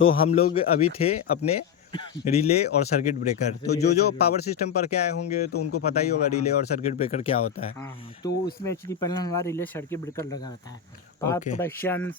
तो हम लोग अभी थे अपने रिले और सर्किट ब्रेकर। तो जो पावर सिस्टम पर के आए होंगे तो उनको पता ही होगा रिले और सर्किट ब्रेकर क्या होता है। हाँ, तो उसमें एचडी पैनल हमारा रिले सर्किट ब्रेकर लगा रहता है। Power okay. Production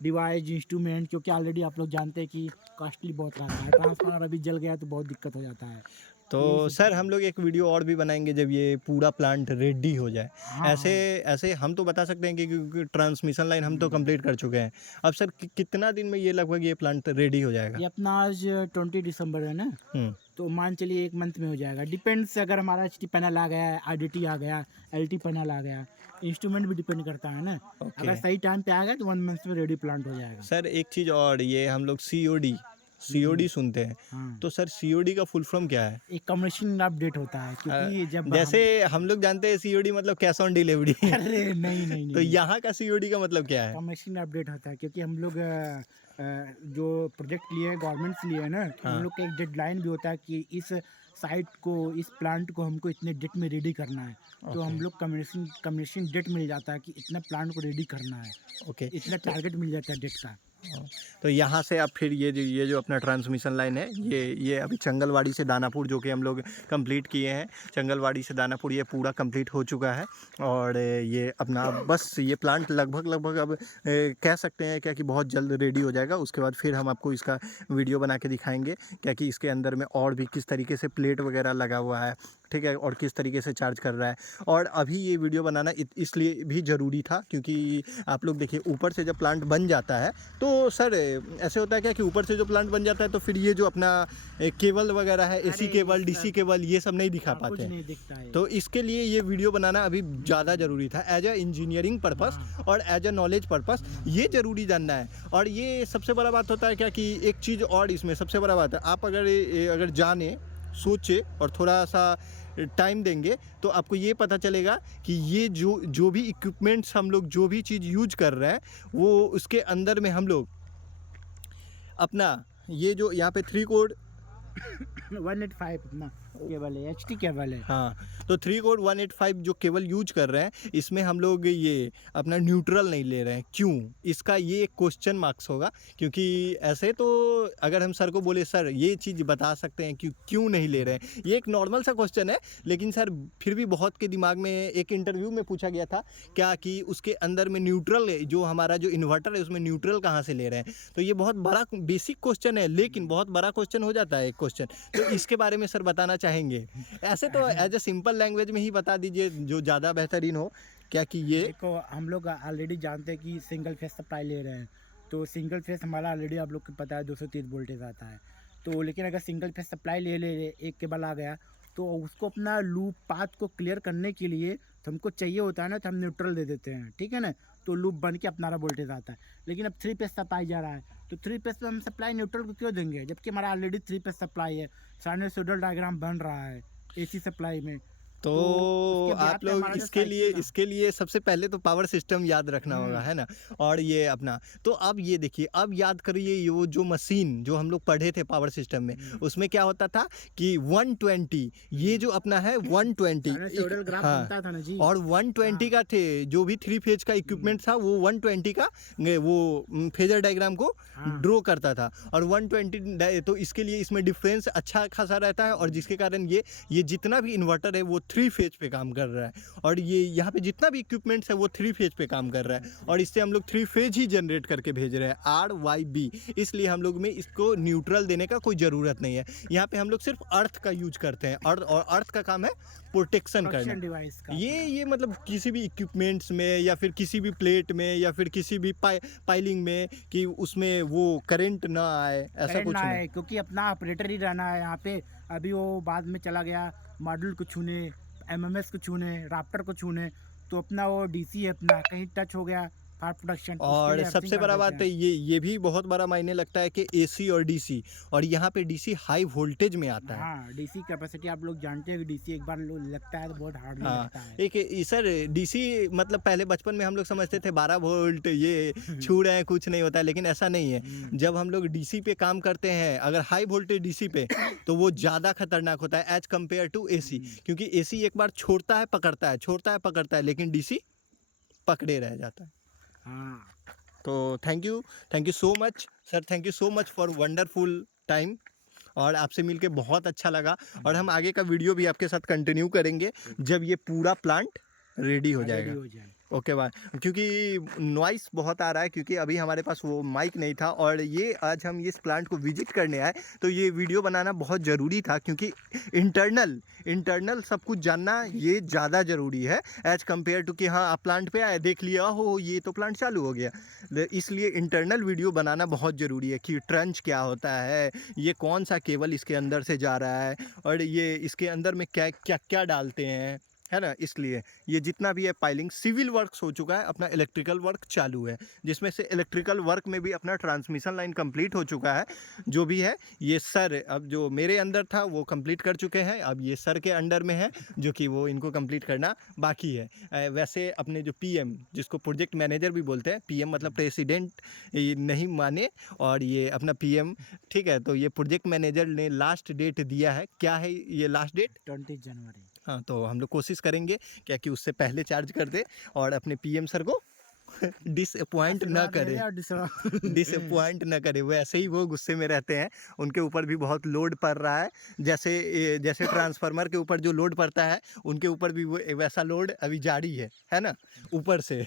device instrument, क्योंकि ऑलरेडी आप लोग जानते हैं कि कॉस्टली बहुत रहता है। ट्रांसफार्मर अभी जल गया तो बहुत दिक्कत हो जाता है। तो यही सब सर हम लोग एक वीडियो और भी बनाएंगे जब ये पूरा प्लांट रेडी हो जाए। हाँ ऐसे ऐसे हम तो बता सकते हैं कि क्योंकि ट्रांसमिशन लाइन हम तो कंप्लीट कर चुके हैं। अब सर कितना दिन में ये लगभग ये प्लांट रेडी हो जाएगा? ये अपना आज 20 दिसंबर है ना, तो मान चलिए 1 मंथ में हो जाएगा। डिपेंड्स, अगर हमारा एचटी पैनल आ गया, आईडीटी आ गया, एलटी पैनल आ गया, इंस्ट्रूमेंट भी डिपेंड करता है ना। अगर सही टाइम पे आ गया तो 1 मंथ में रेडी प्लांट हो जाएगा। सर एक चीज़ और, ये हम लोग सीओडी सुनते हैं। हाँ, तो सर सीओडी का फुल फॉर्म क्या है? एक कमीशन अपडेट होता है, क्योंकि जब जैसे हम लोग जानते हैं सीओडी मतलब कैश ऑन डिलीवरी। अरे नहीं नहीं तो नहीं, यहाँ का सीओडी का मतलब क्या है? कमीशन अपडेट होता है, क्योंकि हम लोग जो प्रोजेक्ट लिए हैं, गवर्नमेंट से लिए हैं ना, तो हम लोग का एक डेडलाइन भी होता है कि इस साइट को, इस प्लांट को हमको इतने डेट में रेडी करना है। तो हम लोग कमीशन डेट मिल जाता है कि इतना प्लांट को रेडी करना है, ओके। इतना टारगेट मिल जाता है डेट का। तो यहाँ से अब फिर ये जो अपना ट्रांसमिशन लाइन है, ये अभी चंगलवाड़ी से दानापुर जो कि हम लोग कंप्लीट किए हैं, चंगलवाड़ी से दानापुर ये पूरा कंप्लीट हो चुका है। और ये अपना बस ये प्लांट लगभग अब कह सकते हैं क्या कि बहुत जल्द रेडी हो जाएगा। उसके बाद फिर हम आपको इसका वीडियो बना के दिखाएंगे क्या कि इसके अंदर में और भी किस तरीके से प्लेट वगैरह लगा हुआ है, ठीक है, और किस तरीके से चार्ज कर रहा है। और अभी ये वीडियो बनाना इसलिए भी ज़रूरी था क्योंकि आप लोग देखिए ऊपर से जब प्लांट बन जाता है तो सर ऐसे होता है क्या कि ऊपर से जो प्लांट बन जाता है तो फिर ये जो अपना केबल वगैरह है, एसी केबल, डीसी केबल, ये सब नहीं दिखा पाते कुछ हैं। नहीं दिखता है। तो इसके लिए ये वीडियो बनाना अभी ज़्यादा ज़रूरी था। एज अ इंजीनियरिंग पर्पस और एज अ नॉलेज पर्पस ये ज़रूरी जानना है। और ये सबसे बड़ा बात होता है क्या कि एक चीज़ और इसमें सबसे बड़ा बात है, आप अगर जाने, सोचे और थोड़ा सा टाइम देंगे तो आपको ये पता चलेगा कि ये जो भी इक्विपमेंट्स हम लोग जो भी चीज़ यूज कर रहे हैं वो उसके अंदर में हम लोग अपना ये जो यहाँ पे 3 कोड 185 अपना केबल है, एचटी केबल है। हाँ, तो 3 कोड 185 जो केबल यूज कर रहे हैं इसमें हम लोग ये अपना न्यूट्रल नहीं ले रहे हैं। क्यों? इसका ये एक क्वेश्चन मार्क्स होगा, क्योंकि ऐसे तो अगर हम सर को बोले सर ये चीज़ बता सकते हैं कि क्यों नहीं ले रहे हैं, ये एक नॉर्मल सा क्वेश्चन है, लेकिन सर फिर भी बहुत के दिमाग में एक इंटरव्यू में पूछा गया था क्या कि उसके अंदर में न्यूट्रल जो हमारा जो इन्वर्टर है उसमें न्यूट्रल कहाँ से ले रहे हैं। तो ये बहुत बड़ा बेसिक क्वेश्चन है, लेकिन बहुत बड़ा क्वेश्चन हो जाता है एक क्वेश्चन। तो इसके बारे में सर बताना चाहेंगे? ऐसे तो एज ए सिंपल लैंग्वेज में ही बता दीजिए जो ज़्यादा बेहतरीन हो क्या कि ये देखो, हम लोग ऑलरेडी जानते हैं कि सिंगल फेस सप्लाई ले रहे हैं, तो सिंगल फेस हमारा ऑलरेडी आप लोग को पता है 230 वोल्टेज आता है। तो लेकिन अगर सिंगल फेस सप्लाई ले एक केबल आ गया तो उसको अपना लूप पाथ को क्लियर करने के लिए तो हमको चाहिए होता है ना, तो हम न्यूट्रल दे देते हैं, ठीक है ना, तो लूप बन के अपना वोल्टेज आता है। लेकिन अब 3 फेस सप्लाई जा रहा है, तो 3 फेस पे हम सप्लाई न्यूट्रल को क्यों देंगे, जबकि हमारा ऑलरेडी 3 फेस सप्लाई है, साइनसोइडल डायग्राम बन रहा है एसी सप्लाई में। तो उसके बाद आप पे लोग हमारा जो इसके लिए सबसे पहले तो पावर सिस्टम याद रखना होगा, है ना, और ये अपना। तो अब ये देखिए, अब याद करिए ये जो मशीन जो हम लोग पढ़े थे पावर सिस्टम में, उसमें क्या होता था कि 120 ये जो अपना है 120 साइनसोइडल ग्राफ हाँ, बनता था ना जी। और 120 का थे जो भी 3 फेज का इक्विपमेंट था वो 120 का वो फेजर डायग्राम को ड्रॉ करता था। और 120 तो इसके लिए इसमें डिफरेंस अच्छा खासा रहता है, और जिसके कारण ये जितना भी इन्वर्टर है वो 3 फेज पे काम कर रहा है, और ये यहाँ पे जितना भी इक्विपमेंट्स है वो 3 फेज पे काम कर रहा है, और इससे हम लोग 3 फेज ही जनरेट करके भेज रहे हैं RYB। इसलिए हम लोग में इसको न्यूट्रल देने का कोई ज़रूरत नहीं है। यहाँ पे हम लोग सिर्फ अर्थ का यूज करते हैं, और अर्थ का काम है प्रोटेक्शन करना डिवाइस का। ये मतलब किसी भी इक्विपमेंट्स में या फिर किसी भी प्लेट में या फिर किसी भी पाइलिंग में कि उसमें वो करंट ना आए, ऐसा कुछ नहीं। क्योंकि अपना ऑपरेटर ही रहना है यहाँ पे। अभी वो बाद में चला गया मॉड्यूल को छूने, एमएमएस को छूने, राप्टर को छूने, तो अपना वो डीसी है, अपना कहीं टच हो गया पावर प्रोडक्शन। और सबसे बड़ा बात है ये भी बहुत बड़ा मायने लगता है कि एसी और डीसी, और यहाँ पे डीसी हाई वोल्टेज में आता है। हाँ, डीसी कैपेसिटी आप लोग जानते हैं कि डीसी एक बार लगता है तो बहुत हार्ड लगता है। एक सर डीसी मतलब पहले बचपन में हम लोग समझते थे 12 वोल्ट ये छू रहे हैं कुछ नहीं होता है, लेकिन ऐसा नहीं है। जब हम लोग डीसी पे काम करते हैं अगर हाई वोल्टेज डीसी पे तो वो ज़्यादा खतरनाक होता है एज कम्पेयर टू एसी, क्योंकि एसी एक बार छोड़ता है पकड़ता है, छोड़ता है पकड़ता है, लेकिन डीसी पकड़े रह जाता है। हाँ, तो thank you so much sir, thank you so much for wonderful time. और आपसे मिलके बहुत अच्छा लगा, और हम आगे का वीडियो भी आपके साथ कंटिन्यू करेंगे जब ये पूरा प्लांट रेडी हो रेडी जाएगा। हो जाए। Okay bye. क्योंकि नॉइस बहुत आ रहा है, क्योंकि अभी हमारे पास वो माइक नहीं था, और ये आज हम इस प्लांट को विजिट करने आए, तो ये वीडियो बनाना बहुत ज़रूरी था, क्योंकि इंटरनल सब कुछ जानना ये ज़्यादा ज़रूरी है एज़ कम्पेयर टू कि हाँ आप प्लांट पे आए, देख लिया हो ये तो प्लांट चालू हो गया। इसलिए इंटरनल वीडियो बनाना बहुत ज़रूरी है कि ट्रंच क्या होता है, ये कौन सा केबल इसके अंदर से जा रहा है, और ये इसके अंदर में क्या क्या क्या डालते हैं, है ना। इसलिए ये जितना भी है पाइलिंग, सिविल वर्क्स हो चुका है, अपना इलेक्ट्रिकल वर्क चालू है, जिसमें से इलेक्ट्रिकल वर्क में भी अपना ट्रांसमिशन लाइन कंप्लीट हो चुका है। जो भी है ये सर अब जो मेरे अंदर था वो कंप्लीट कर चुके हैं, अब ये सर के अंडर में है जो कि वो इनको कंप्लीट करना बाकी है। वैसे अपने जो पीएम, जिसको प्रोजेक्ट मैनेजर भी बोलते हैं, पीएम मतलब प्रेसिडेंट ये नहीं माने, और ये अपना पीएम, ठीक है। तो ये प्रोजेक्ट मैनेजर ने लास्ट डेट दिया है, क्या है ये लास्ट डेट? 20 जनवरी। हाँ, तो हम लोग कोशिश करेंगे क्या कि उससे पहले चार्ज कर दे, और अपने पीएम सर को डिसअपॉइंट ना करे, डिसअपॉइंट ना करे। वो ऐसे ही वो गुस्से में रहते हैं, उनके ऊपर भी बहुत लोड पड़ रहा है, जैसे ट्रांसफार्मर के ऊपर जो लोड पड़ता है, उनके ऊपर भी वो वैसा लोड अभी जारी है ना, ऊपर से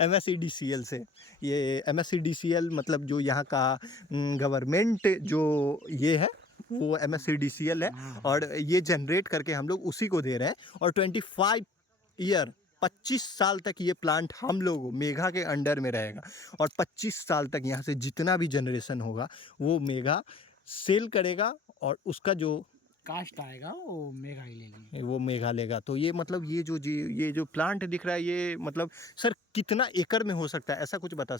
MSEDCL से। ये MSEDCL मतलब जो यहाँ का गवर्नमेंट जो ये है वो MSEDCL है, और ये जनरेट करके हम लोग उसी को दे रहे हैं। और 25 साल तक ये प्लांट हम लोग मेघा के अंडर में रहेगा, और 25 साल तक यहाँ से जितना भी जनरेशन होगा वो मेघा सेल करेगा, और उसका जो कास्ट आएगा वो मेगा ही लेगी। वो मेघा लेगा। तो ये मतलब ये जो प्लांट दिख रहा है, ये मतलब सर कितना एकड़ में हो सकता है, ऐसा कुछ बता